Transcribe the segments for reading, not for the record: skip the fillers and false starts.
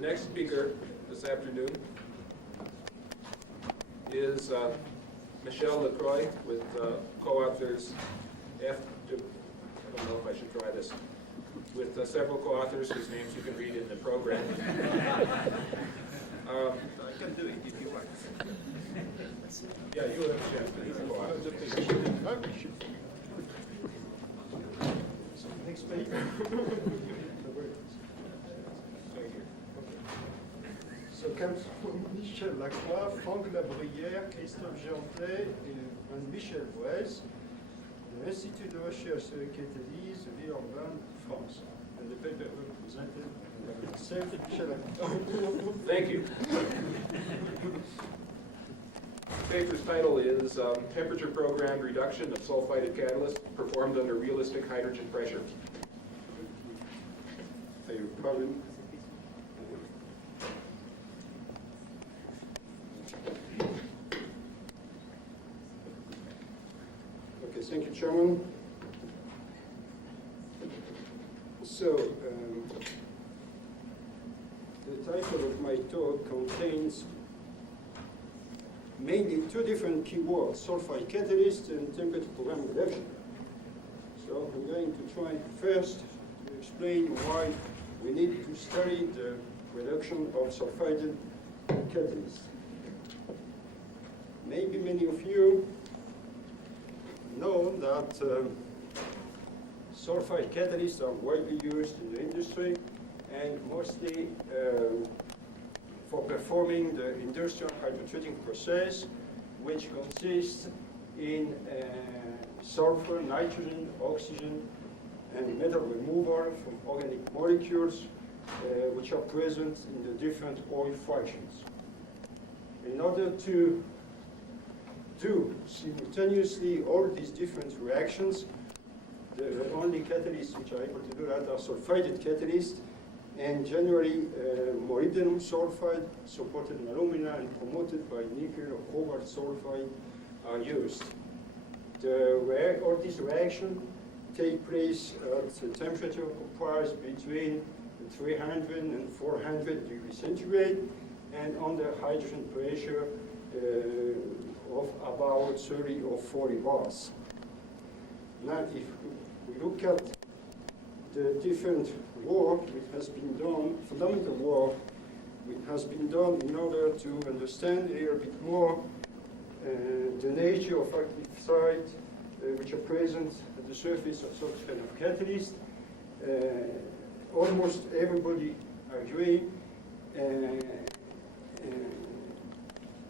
next speaker this afternoon is Michel LaCroix with co-authors I don't know if I should try this, with several co-authors whose names you can read in the program. I can do it if you want. Yeah, you will have a chance to be the co-author. Next speaker. So comes from Michel LaCroix, Franck Labruyère, Christophe Jeantet, and Michel LaCroix, the Institute of Research sur Catalysis, Villeurbanne, France. And the paper presented by myself, Michel LaCroix. Thank you. The paper's title is Temperature Programmed Reduction of Sulfided Catalyst Performed Under Realistic Hydrogen Pressure. Problem. Okay, thank you, Chairman. So, the title of my talk contains mainly two different keywords, sulfide catalyst and temperature program reduction. So I'm going to try first to explain why we need to study the reduction of sulfided catalysts. Maybe many of you know that sulfide catalysts are widely used in the industry and mostly for performing the industrial hydrotreating process, which consists in sulfur, nitrogen, oxygen, and metal removal from organic molecules which are present in the different oil fractions. In order to do simultaneously all these different reactions, the only catalysts which are able to do that are sulfided catalysts, and generally molybdenum sulfide, supported in alumina and promoted by nickel or cobalt sulfide, are used. All these reactions take place at a temperature comprised between 300 and 400 degrees centigrade and under hydrogen pressure of about 30 or 40 bars. Now, if we look at the different work which has been done, fundamental work which has been done in order to understand a little bit more the nature of active sites which are present at the surface of such kind of catalyst, almost everybody agree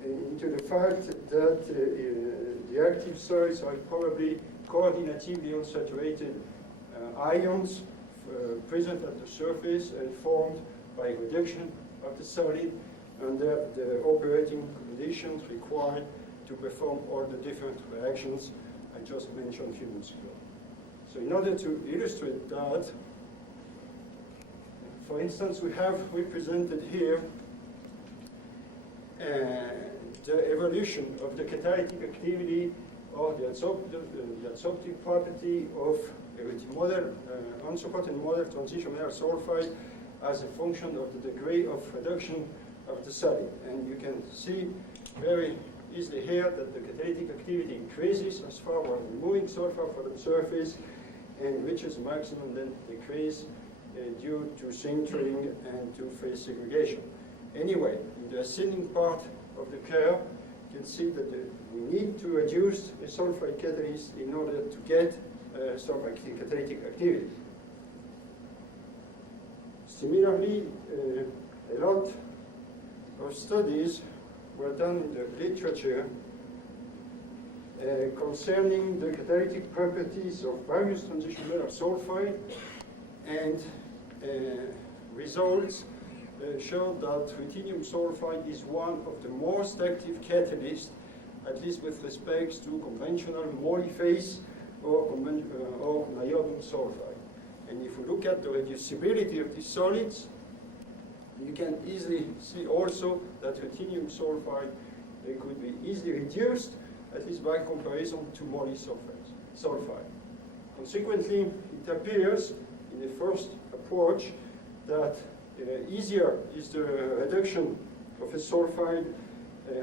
into the fact that the active sites are probably coordinatively unsaturated ions present at the surface and formed by reduction of the solid under the operating conditions required to perform all the different reactions I just mentioned a few minutes ago. So in order to illustrate that, for instance, we have represented here the evolution of the catalytic activity or the adsorptive property of a unsupported model transition metal sulfide as a function of the degree of reduction of the solid. And you can see very easily here that the catalytic activity increases as far as removing sulfur from the surface and reaches maximum then decrease due to sintering and to phase segregation. Anyway, in the ascending part of the curve, you can see that we need to reduce a sulfide catalyst in order to get sulfide catalytic activity. Similarly, a lot of studies were done in the literature concerning the catalytic properties of various transition metal sulfide, and results showed that ruthenium sulfide is one of the most active catalysts, at least with respect to conventional polyphase or niobium sulfide. And if we look at the reducibility of these solids, you can easily see also that ruthenium sulfide could be easily reduced, at least by comparison to sulfide. Consequently, it appears in the first approach that easier is the reduction of a sulfide,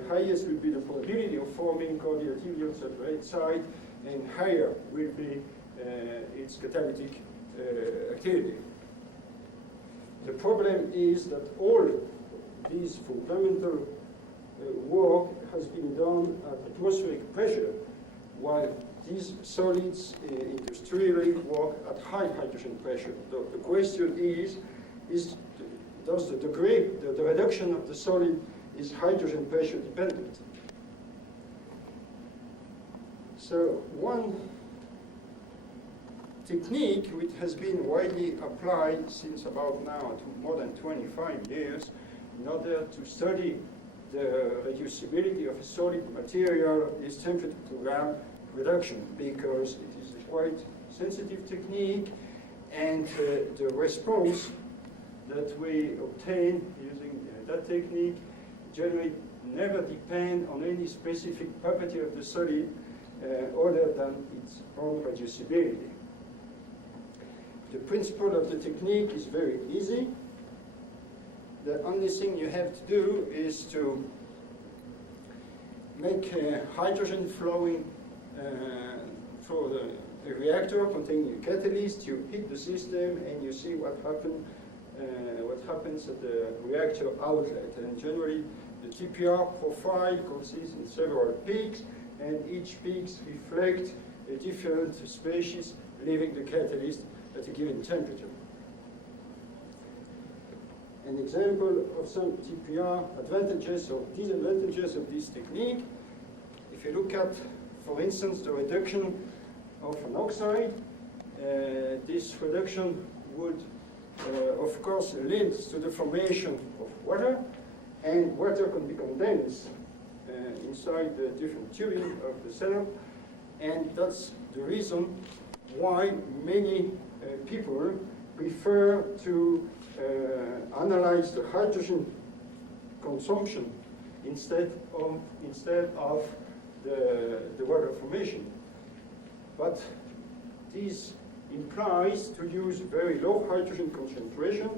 highest will be the probability of forming cordiality on the right side, and higher will be its catalytic activity. The problem is that all these fundamental work has been done at atmospheric pressure, while these solids industrially work at high hydrogen pressure. The question is does the degree, the reduction of the solid is hydrogen pressure dependent? So one technique which has been widely applied since about now more than 25 years in order to study the reducibility of a solid material is temperature to ground reduction, because it is a quite sensitive technique, and the response that we obtain using that technique generally never depend on any specific property of the solid other than its own reducibility. The principle of the technique is very easy. The only thing you have to do is to make hydrogen flowing through the reactor containing a catalyst. You heat the system and you see what happens at the reactor outlet. And generally, the TPR profile consists in several peaks, and each peaks reflect a different species leaving the catalyst at a given temperature. An example of some TPR advantages or disadvantages of this technique. If you look at, for instance, the reduction of an oxide, this reduction would, of course, lead to the formation of water, and water can be condensed inside the different tubing of the cell, and that's the reason why many people prefer to analyze the hydrogen consumption instead of the water formation. But this implies to use very low hydrogen concentration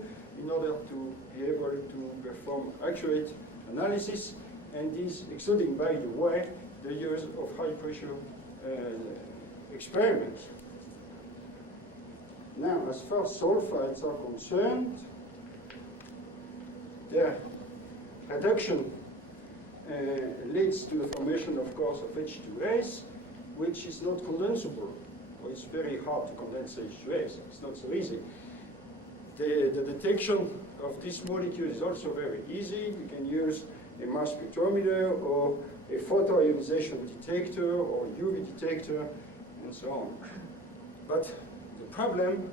in order to be able to perform accurate analysis, and this excluding, by the way, the use of high pressure experiments. Now, as far as sulfides are concerned, their reduction leads to the formation, of course, of H2S, which is not condensable. Or it's very hard to condense H2S. It's not so easy. The detection of this molecule is also very easy. You can use a mass spectrometer or a photoionization detector or UV detector and so on. But the problem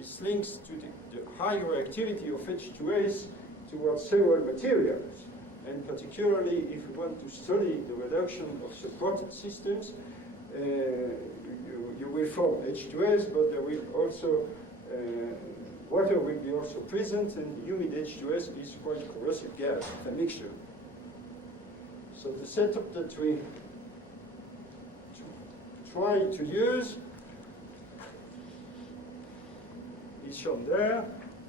is linked to the high reactivity of H2S towards several materials. And particularly if you want to study the reduction of supported systems, you will form H2S, but there will also, water will be also present, and humid H2S is quite corrosive gas, a mixture. So the setup that we try to use is shown there.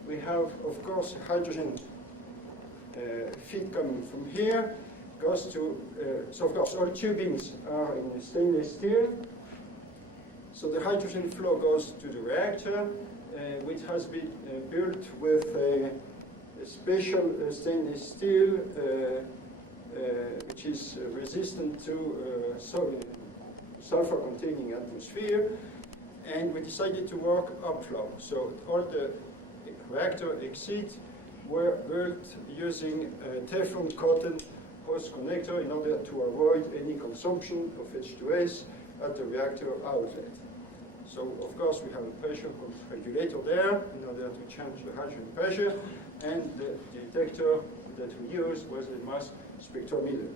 We have, of course, hydrogen feed coming from here, goes to, so of course all tubings are in stainless steel. So the hydrogen flow goes to the reactor, which has been built with a special stainless steel, which is resistant to sulfur-containing atmosphere, and we decided to work upflow. So all the reactor exits were built using a Teflon cotton hose connector in order to avoid any consumption of H2S at the reactor outlet. So, of course, we have a pressure regulator there in order to change the hydrogen pressure, and the detector that we used was a mass spectrometer.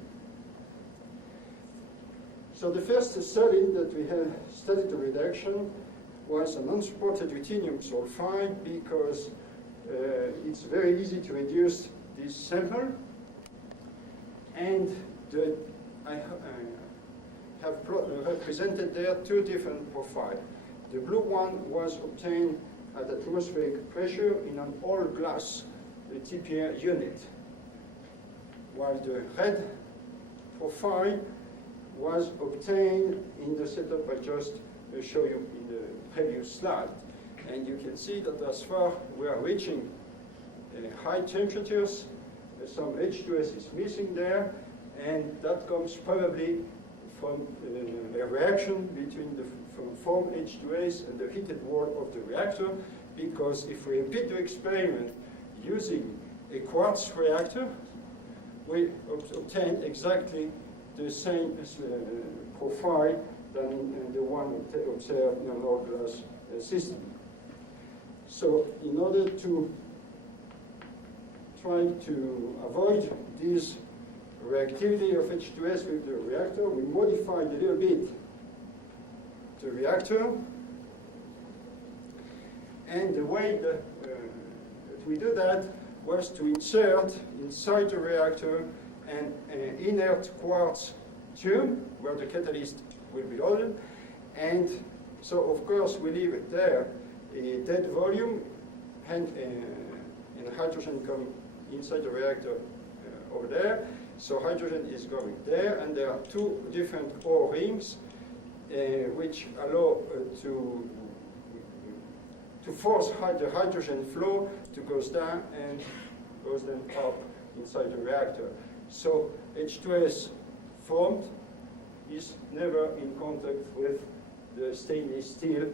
So the first solid that we have studied the reduction was an unsupported ruthenium sulfide, because it's very easy to reduce this sample, and I have represented there two different profiles. The blue one was obtained at atmospheric pressure in an all-glass the TPR unit, while the red profile was obtained in the setup I just showed you in the previous slide. And you can see that as far we are reaching high temperatures, some H2S is missing there, and that comes probably from a reaction between the from H2S and the heated wall of the reactor, because if we repeat the experiment using a quartz reactor, we obtain exactly the same profile than the one observed in an all-glass system. So in order to try to avoid this reactivity of H2S with the reactor, we modified a little bit the reactor. And the way that we do that was to insert inside the reactor an inert quartz tube where the catalyst will be loaded. And so, of course, we leave it there, a dead volume, and hydrogen come inside the reactor over there. So hydrogen is going there, and there are two different O-rings which allow to force the hydrogen flow to go down and goes then up inside the reactor. So H2S formed is never in contact with the stainless steel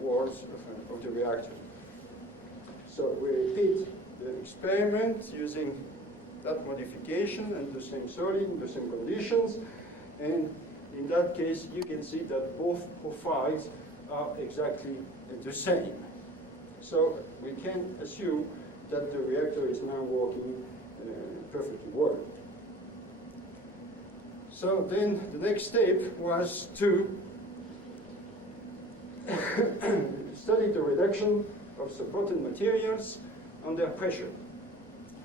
walls of the reactor. So we repeat the experiment using that modification and the same solid, the same conditions, and in that case you can see that both profiles are exactly the same. So we can assume that the reactor is now working perfectly well. So then the next step was to study the reduction of supported materials under pressure.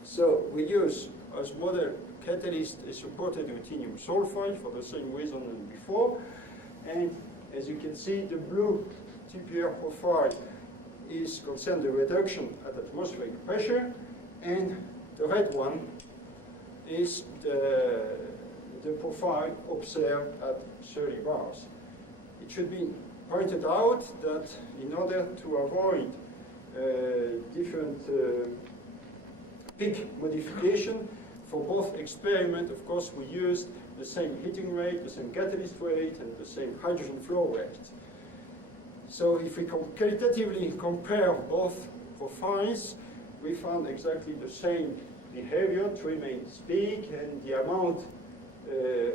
So we use as model catalyst a supported ruthenium sulfide for the same reason as before. And as you can see, the blue TPR profile is concerned the reduction at atmospheric pressure, and the red one is the profile observed at 30 bars. It should be pointed out that in order to avoid different peak modification for both experiments, of course, we used the same heating rate, the same catalyst rate, and the same hydrogen flow rate. So if we qualitatively compare both profiles, we found exactly the same behavior to remain peak, and the amount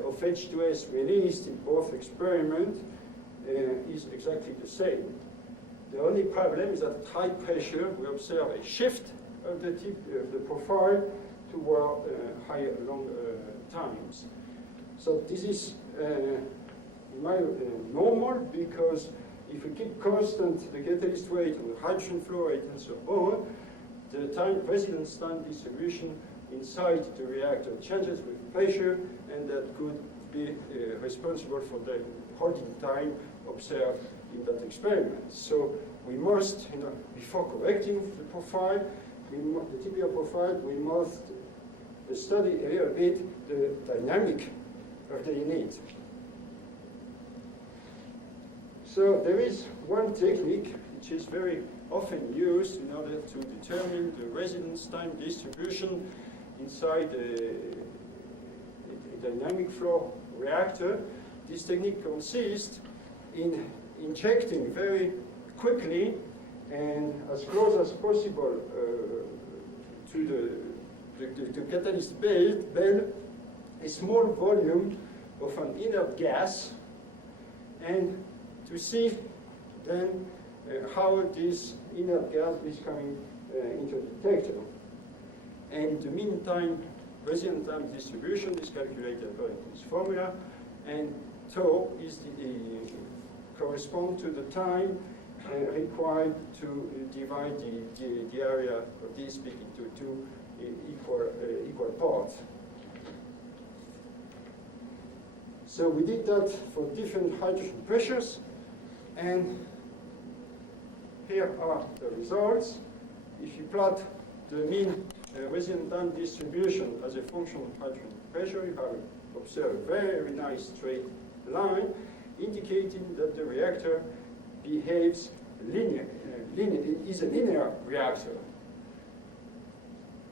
of H2S released in both experiments is exactly the same. The only problem is that at high pressure we observe a shift of the profile toward higher long times. So this is normal, because if we keep constant the catalyst rate and the hydrogen flow rate and so on, the residence time distribution inside the reactor changes with pressure, and that could be responsible for the holding time observed in that experiment. So we must, before correcting the profile, the TPR profile, we must study a little bit the dynamic of the unit. So there is one technique which is very often used in order to determine the residence time distribution inside a dynamic flow reactor. This technique consists in injecting very quickly and as close as possible to the catalyst bed a small volume of an inert gas, and to see then how this inert gas is coming into the detector. And the mean time, resident time distribution is calculated according to this formula, and tau is correspond to the time required to divide the area of this peak into two equal parts. So we did that for different hydrogen pressures, and here are the results. If you plot the mean resident time distribution as a function of hydrogen pressure, you have observed a very nice straight line indicating that the reactor behaves linear, is a linear reactor.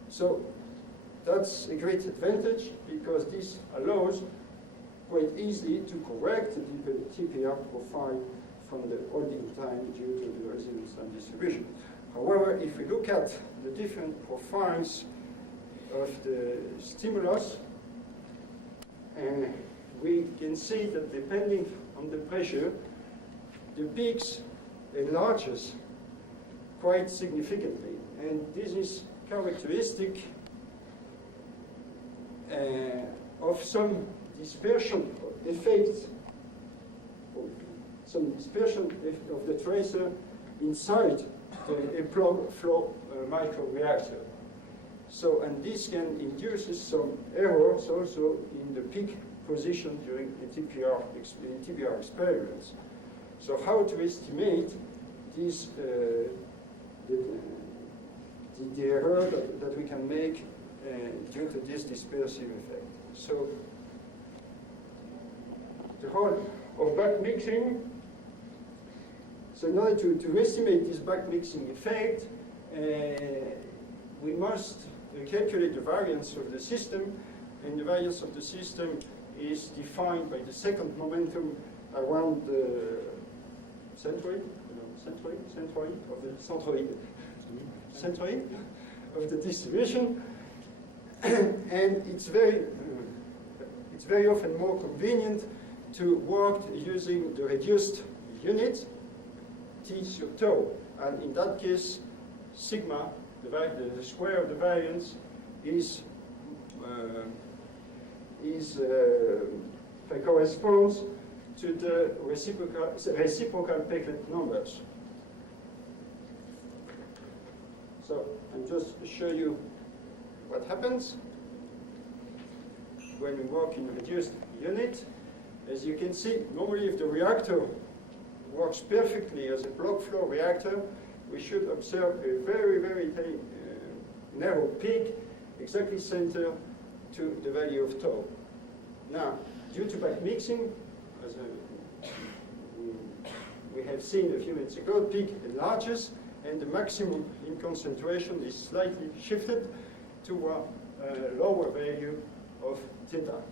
So that's a great advantage because this allows quite easily to correct the TPR profile from the holding time due to the residence time distribution. However, if we look at the different profiles of the stimulus, we can see that depending on the pressure, the peaks enlarges quite significantly. And this is characteristic of some dispersion effects, some dispersion of the tracer inside a plug flow microreactor. So, and this can induce some errors also in the peak position during a TPR experience. So how to estimate this, the error that we can make due to this dispersive effect. So the whole of backmixing, so in order to estimate this backmixing effect, we must calculate the variance of the system, and the variance of the system is defined by the second momentum around the centroid of the distribution, and it's very often more convenient to work using the reduced unit T sur tau, and in that case, sigma, the square of the variance, corresponds to the reciprocal Peclet numbers. So I'll just show you what happens when we work in reduced unit. As you can see, normally if the reactor works perfectly as a block flow reactor, we should observe a very, very narrow peak, exactly center to the value of tau. Now, due to backmixing, as we have seen a few minutes ago, peak enlarges, and the maximum in concentration is slightly shifted to a lower value of theta.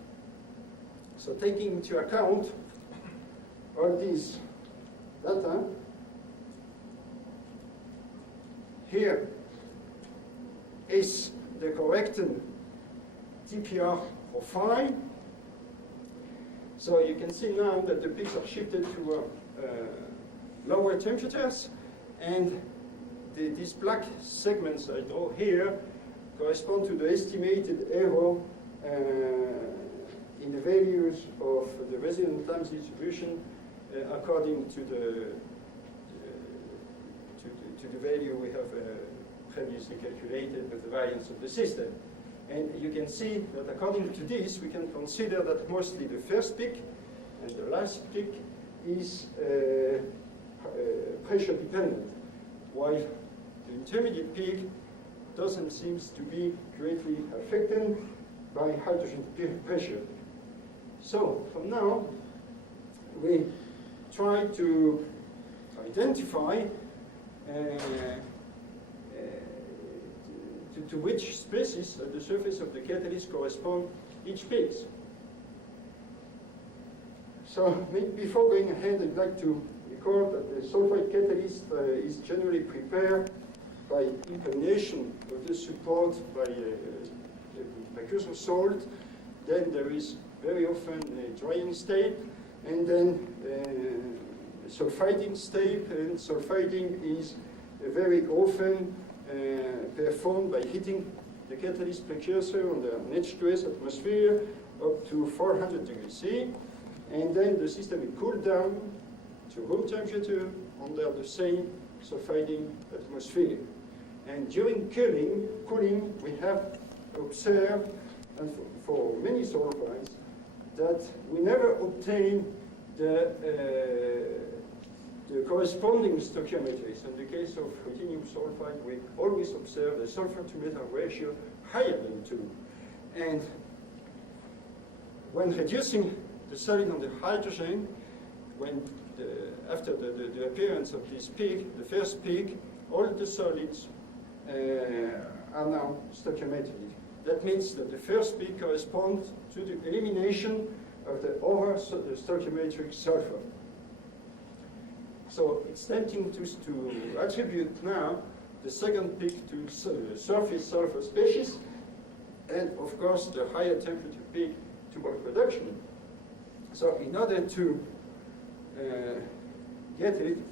So taking into account all these data, here is the corrected TPR profile. So you can see now that the peaks are shifted to lower temperatures, and these black segments I draw here correspond to the estimated error in the values of the resident time distribution according to the value we have previously calculated with the variance of the system. And you can see that according to this, we can consider that mostly the first peak and the last peak is pressure dependent, while the intermediate peak doesn't seem to be greatly affected by hydrogen pressure. So from now, we try to identify to which species at the surface of the catalyst correspond each peaks. So before going ahead, I'd like to record that the sulfide catalyst is generally prepared by impregnation of the support by a precursor salt. Then there is very often a drying state, and then sulfiding state. And sulfiding is very often performed by heating the catalyst precursor on the H2S atmosphere up to 400 degrees C, and then the system is cooled down to room temperature under the same sulfiding atmosphere. And during cooling, we have observed, and for many sulfides, that we never obtain the the corresponding stoichiometries. In the case of ruthenium sulfide, we always observe the sulfur-to-metal ratio higher than 2. And when reducing the solid on the hydrogen, after the appearance of this peak, the first peak, all the solids are now stoichiometric. That means that the first peak corresponds to the elimination of the over stoichiometric sulfur. So it's tempting to attribute now the second peak to surface sulfur species, and of course the higher temperature peak to bulk reduction. So in order to get a little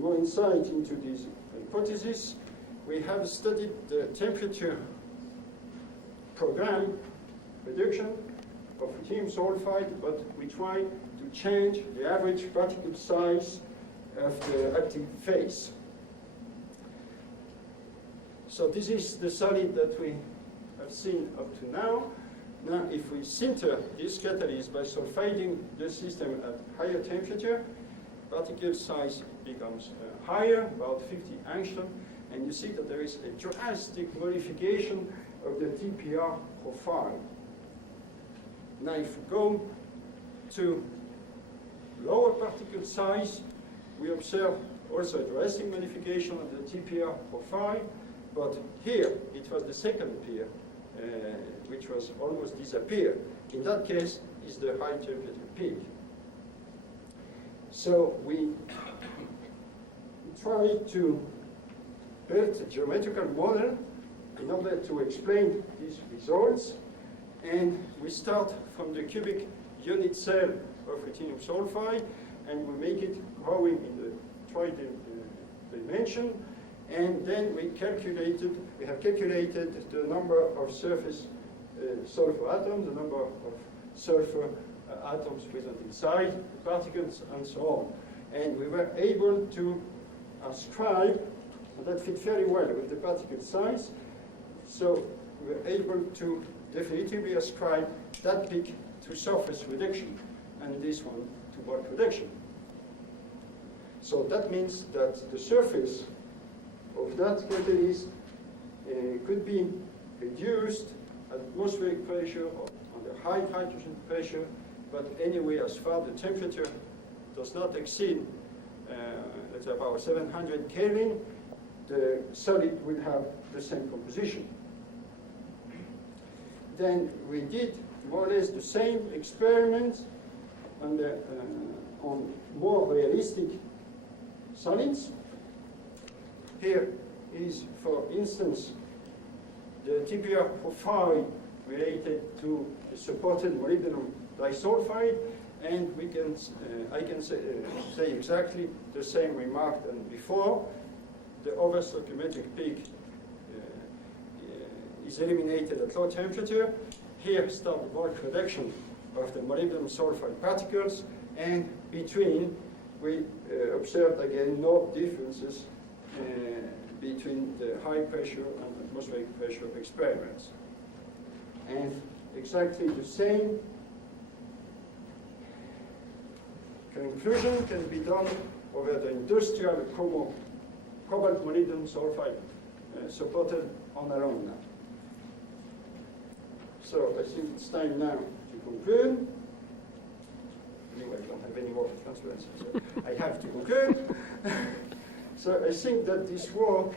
more insight into this hypothesis, we have studied the temperature program reduction of ruthenium sulfide, but we try to change the average particle size of the active phase. So this is the solid that we have seen up to now. Now, if we sinter this catalyst by sulfiding the system at higher temperature, particle size becomes higher, about 50 angstrom, and you see that there is a drastic modification of the TPR profile. Now, if we go to lower particle size, we observe also a drastic modification of the TPR profile, but here it was the second pair, which was almost disappeared. In that case, is the high temperature peak. So we try to build a geometrical model in order to explain these results, and we start from the cubic unit cell of ruthenium sulfide, and we make it growing in the tri-dimension, and then we have calculated the number of surface sulfur atoms, the number of sulfur atoms present inside the particles, and so on. And we were able to ascribe, and that fit very well with the particle size, so we were able to definitively ascribe that peak to surface reduction, and this one to bulk reduction. So that means that the surface of that catalyst could be reduced at atmospheric pressure or under high hydrogen pressure, but anyway, as far the temperature does not exceed, let's say about 700 Kelvin, the solid will have the same composition. Then we did more or less the same experiments on more realistic solids. Here is, for instance, the TPR profile related to the supported molybdenum disulfide, and I can say exactly the same remark than before. The overstoichiometric peak is eliminated at low temperature. Here start the bulk reduction of the molybdenum sulfide particles, and between we observed again no differences between the high pressure and atmospheric pressure experiments. And exactly the same conclusion can be done over the industrial cobalt molybdenum sulfide supported on alone now. So I think it's time now to conclude. Anyway, I don't have any more transparency, so I have to conclude. So I think that this work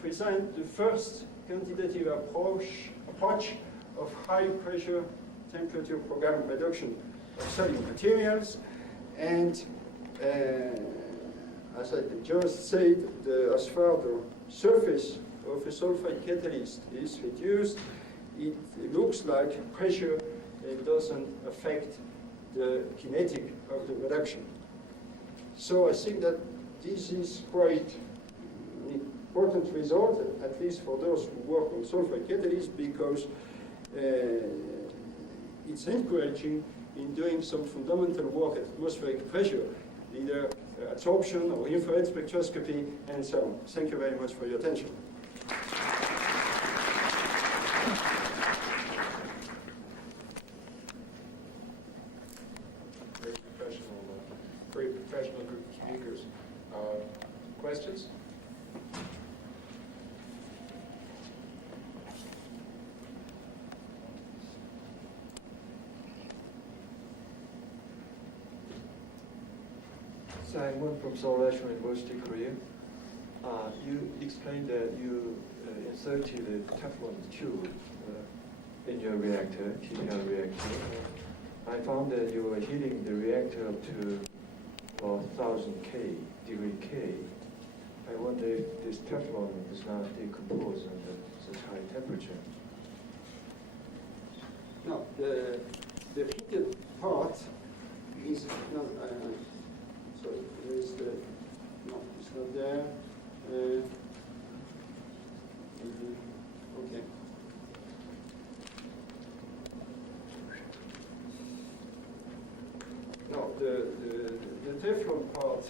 presents the first quantitative approach of high pressure temperature program reduction of solid materials. And as I just said, as far the surface of a sulfide catalyst is reduced, it looks like pressure doesn't affect the kinetic of the reduction. So I think that this is quite an important result, at least for those who work on sulfide catalysts, because it's encouraging in doing some fundamental work at atmospheric pressure, either absorption or infrared spectroscopy, and so on. Thank you very much for your attention. Very professional years. Questions? Simon from Seoul National University, Korea. You explained that you inserted a Teflon tube in your reactor, TPL reactor. I found that you were heating the reactor up to 1000 degree K. I wonder if this Teflon does not decompose under such high temperature. No, the heated part is not. Sorry, there is the. No, it's not there. Okay. No, the Teflon part.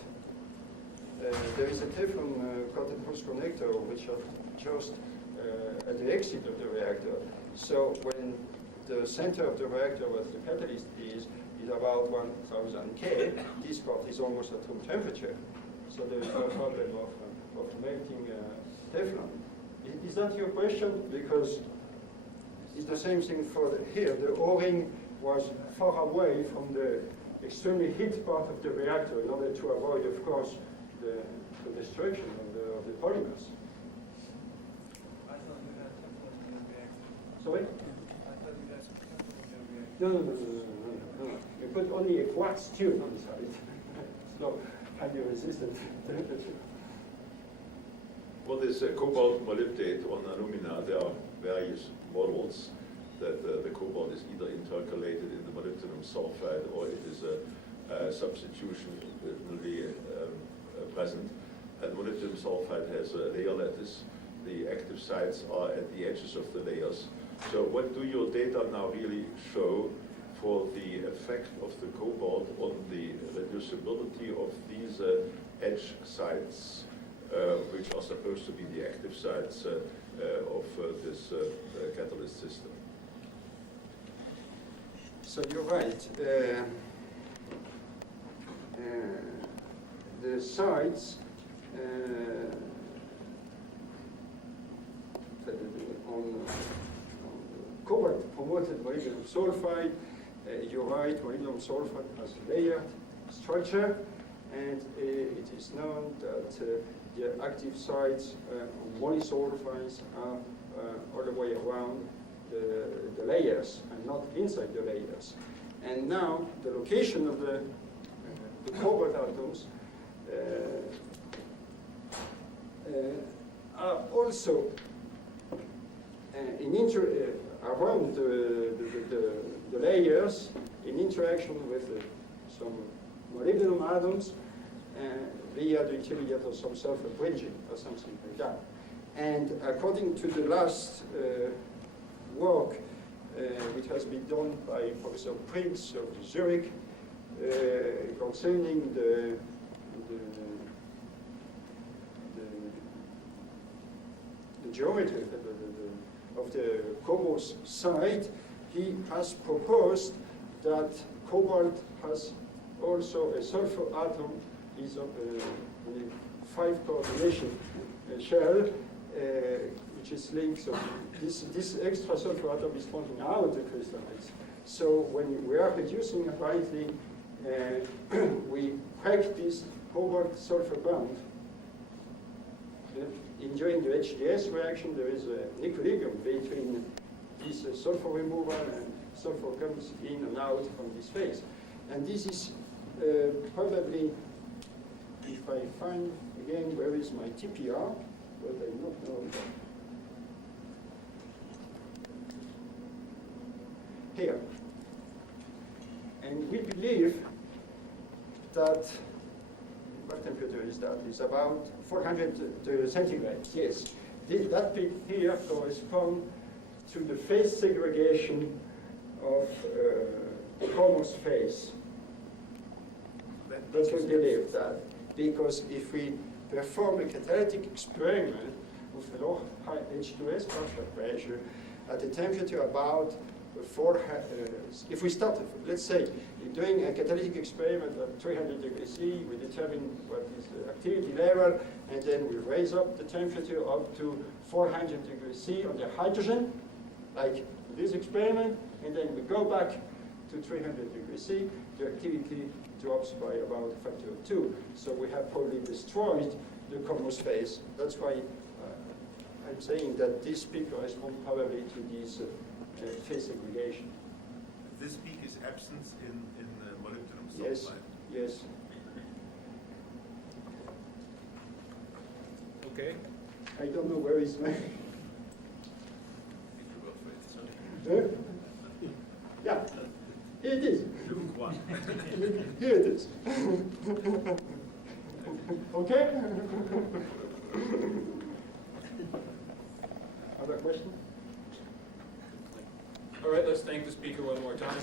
There is a Teflon cotton hose connector which are just at the exit of the reactor. So when the center of the reactor, where the catalyst is about 1000 K, this part is almost at room temperature. So there is no problem of melting Teflon. Is that your question? Because it's the same thing for here. The O-ring was far away from the extremely heat part of the reactor in order to avoid, of course, the destruction of the polymers. I thought you had Teflon in the reactor. Sorry? I thought you had some Teflon in the reactor. No. You put only a quartz tube on the side. So highly resistant temperature. For this cobalt molybdate on alumina, there are various models that the cobalt is either intercalated in the molybdenum sulfide or it is a substitution really present. And molybdenum sulfide has a layer lattice. The active sites are at the edges of the layers. So what do your data now really show for the effect of the cobalt on the reducibility of these edge sites, which are supposed to be the active sites of this catalyst system? So you're right. The sites on cobalt promoted molybdenum sulfide, you're right, molybdenum sulfide has a layered structure, and it is known that the active sites on molysulfides are all the way around the layers and not inside the layers. And now the location of the cobalt atoms are also around the layers in interaction with some molybdenum atoms via the intermediate of some sulfur bridging or something like that. And according to the last work which has been done by Professor Prince of Zurich concerning the geometry of the cobalt site, he has proposed that cobalt has also a sulfur atom, is on a 5 coordination shell, which is linked. So this extra sulfur atom is pointing out the crystallites. So when we are reducing apparently, we crack this cobalt sulfur bond. During the HDS reaction, there is an equilibrium between this sulfur removal and sulfur comes in and out from this phase. And this is probably, if I find again where is my TPR, but I don't know. Here. And we believe that, what temperature is that? It's about 400 centigrade, yes. That bit here corresponds to the phase segregation of the Chromos phase. But we believe that, because if we perform a catalytic experiment with a low high H2S partial pressure at a temperature about if we start, let's say, doing a catalytic experiment at 300 degrees C, we determine what is the activity level, and then we raise up the temperature up to 400 degrees C on the hydrogen, like this experiment, and then we go back to 300 degrees C, the activity drops by about a factor of 2. So we have probably destroyed the Commons phase. That's why I'm saying that this peak corresponds probably to this phase segregation. This peak is absent in molybdenum Yes, sulfide. yes. Okay. I don't know where is my... Yeah, here it is. Here it is. Okay? Other question? All right, let's thank the speaker one more time.